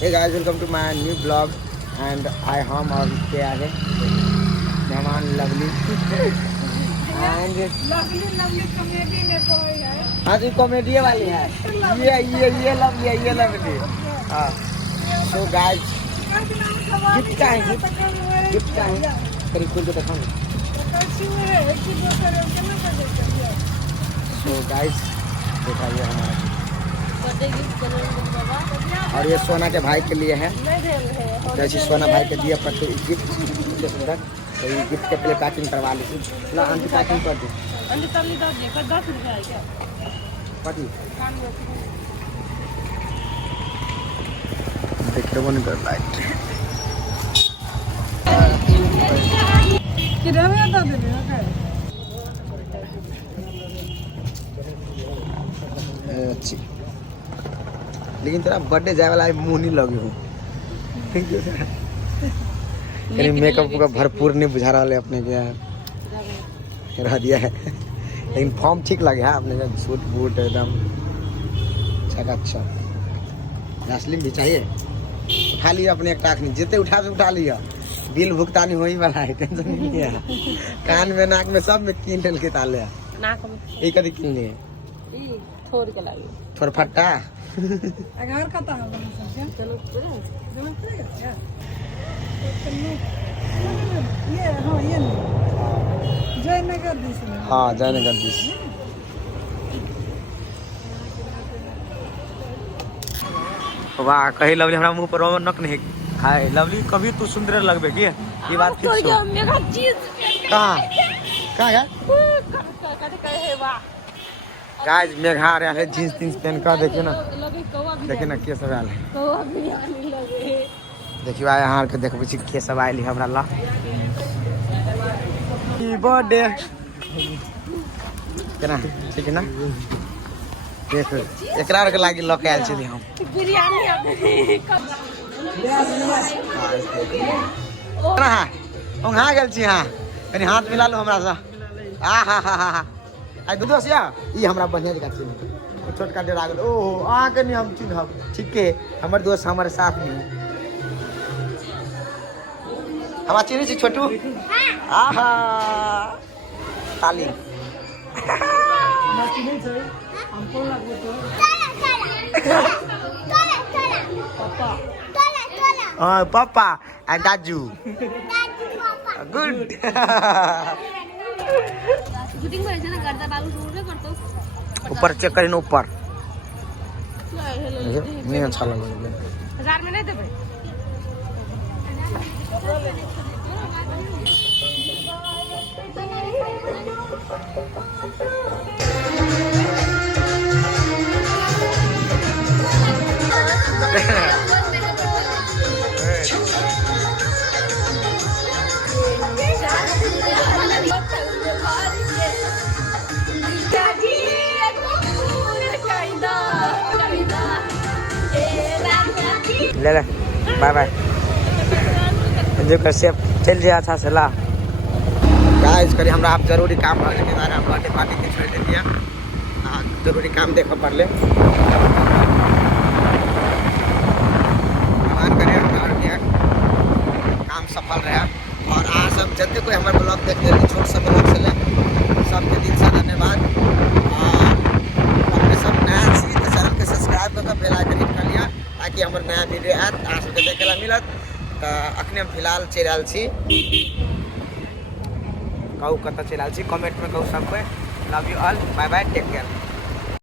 Hey guys, welcome to my new vlog and I हम और के आगे मेहमान लवली and लवली कॉमेडी में कोई है। हाँ जी कॉमेडी वाली है ये लवली हाँ। So guys गिफ्ट क्या है करीब कुछ दिखाऊंगा। So guys देखा ये हमारा और ये सोना के भाई के लिए है। जैसे सोना भाई के दिए पर गिफ्ट सुंदर तो ये गिफ्ट के पहले पैकिंग करवा लीजिए ना अंतिम पैकिंग कर दो देखिए वो निकल लाइट अच्छी लेकिन तेरा बर्थडे जाए वाला मुंह नहीं लगे हूँ मेकअप का भरपूर नहीं बुझा रहा है अपने क्या रह दिया है लेकिन फॉर्म ठीक लगे है अपने सूट बूट एकदम अच्छा असली भी चाहिए उठा लिया अपने एक टाक नहीं जितने उठा लिया बिल भुगतानी हो ही वाला है टेंशन नहीं है कान में नाक में सब में कीन टेल के ताले नाक में एक कदी कीन लिए थोड़ के लागी थोड़ा फट्टा अगर कता है चलो ये हां ये जयनगर दिस हाँ जयनगर दिस वाह कहीं लवली हमारा मुंह पर रौनक नहीं हाय लवली कभी तू सुंदर लगबे की ये बात फिक्स हो कहां गाइस मेघा रहा है जींस पहन कर देखिए ना के सब आयल है देखियो यहाँ के देखबे छी के सब आयल है हमरा ला ई बर्थडे केना ठीक है ना देख एकरा के लागी ल के आयल छी हम बिरयानी ना ओंघा गेल छी हां कनी हाथ मिला लो हमरा से आ हा आई दूधो से ई हमरा बढ़िया जगह छी छोटका डेरा गेल ओ आ के नहीं हम चिन्हब ठीक है हमर दोस्त हमारे साथ में हवा चिन्ह छी छोटू आहा ताली ना चिन्ह छै हमको लागो तो पापा पापा एंड दाजू गुड शूटिंग भइछ ना गर्दा बालू जोरे करतो ऊपर चेक करिन ऊपर नहीं अच्छा लग रहा 1000 में नहीं देबे ले ले बाय बाय जो कैसे चल जाए अच्छा से ला गाइस करी हमरा आप जरूरी काम है लेकिन हम बर्थडे पार्टी के छोड़ दे दिया जरूरी काम देखो पड़ले भगवान करे हमार के काम सफल रहा और आज सब जते कोई हमारे ब्लॉग देख ले छोट सा ब्लॉग से ले सबके दिल से धन्यवाद और अपने सब नया चीज चैनल के सब्सक्राइब करके बेल आइकन हिट कर लिया ताकि हमारे नया वीडियो आत आस के देखेला मिलत तो अखने हम फिलहाल चल छी कहू कत चल छी कमेंट में कहू सब कोई love you all bye bye take care.